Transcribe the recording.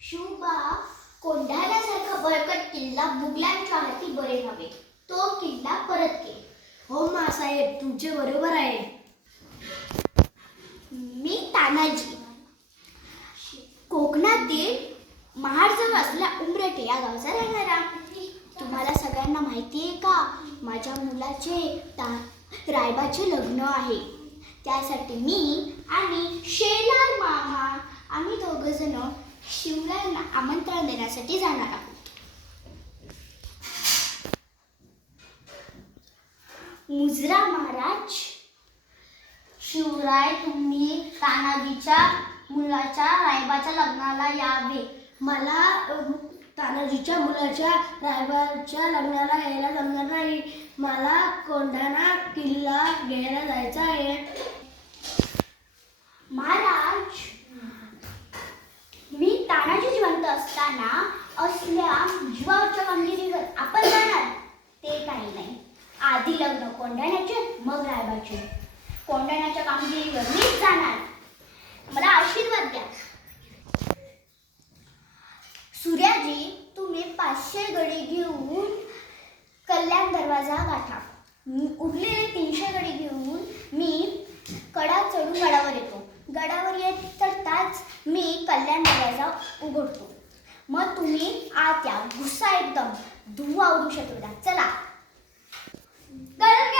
शिवबा कोंढाण्यासारखा बळकट किल्ला मुघलांच्या हाती बरे व्हावे. तो किल्ला परत घे. हो मासाहेब तुमचे बरोबर आहे. मी तानाजी. कोकणातील महाडजवळ असलेल्या उमरेटे या गावचा राहणारा. तुम्हाला सगळ्यांना माहिती आहे का? माझ्या मुलाचे ता रायबाचे लग्न आहे. त्यासाठी मी आणि शेलार मामा आम्ही दोघं शिवरायांना आमंत्रण देण्यासाठी जाणार आहोत. मुजरा महाराज शिवराय तुम्ही तानाजीच्या मुलाच्या रायबाच्या लग्नाला यावे. मला तानाजीच्या मुलाच्या रायबाच्या लग्नाला यायला जमणार नाही. मला कोंढाणा किल्ला घ्यायला जायचा आहे. महाराज मी तानाजी जिवंत असताना असल्या जीवावरच्या कामगिरीवर आपण जाणार ते काही नाही. आधी लग्न कोंढाण्याचे मग रायबाचे. कोंढाण्याच्या कामगिरीवर मीच जाणार. मला आशीर्वाद द्या. सूर्याजी तुम्ही पाचशे गडी घेऊन कल्याण दरवाजा गाठा. उरलेले तीनशे गडी घेऊन मी कडा चढून गडावर येतो. गडावर येत चढताच मी कल्याण दरवाजा उघडतो. मग तुम्ही आत या गुस्सा एकदम धुवा उडू शकतो. चला. गरज